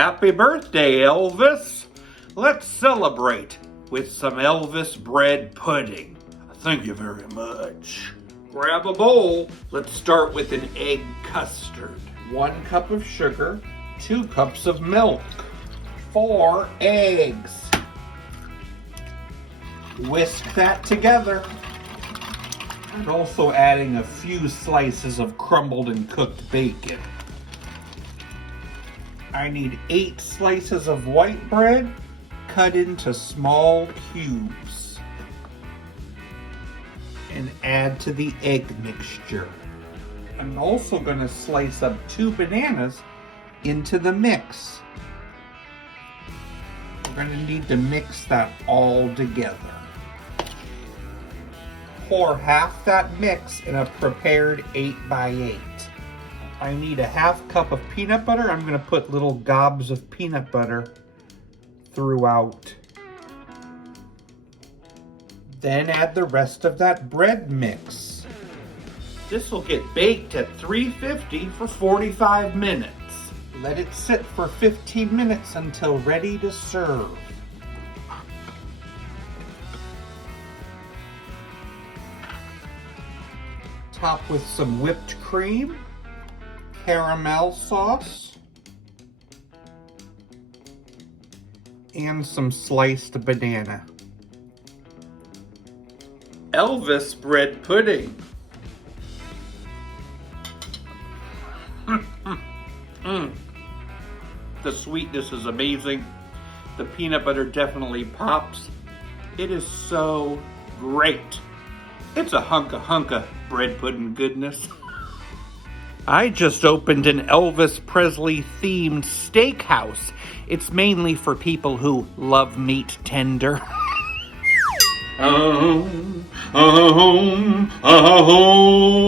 Happy birthday, Elvis. Let's celebrate with some Elvis bread pudding. Thank you very much. Grab a bowl. Let's start with an egg custard. 1 cup of sugar, 2 cups of milk, 4 eggs. Whisk that together. And also adding a few slices of crumbled and cooked bacon. I need 8 slices of white bread cut into small cubes. And add to the egg mixture. I'm also going to slice up 2 bananas into the mix. We're going to need to mix that all together. Pour half that mix in a prepared 8x8. I need a half cup of peanut butter. I'm going to put little gobs of peanut butter throughout. Then add the rest of that bread mix. This will get baked at 350 for 45 minutes. Let it sit for 15 minutes until ready to serve. Top with some whipped cream, caramel sauce, and some sliced banana. Elvis bread pudding. The sweetness is amazing. The peanut butter definitely pops. It is so great. It's a hunka bread pudding goodness. I just opened an Elvis Presley themed steakhouse. It's mainly for people who love meat tender. Home, home, home.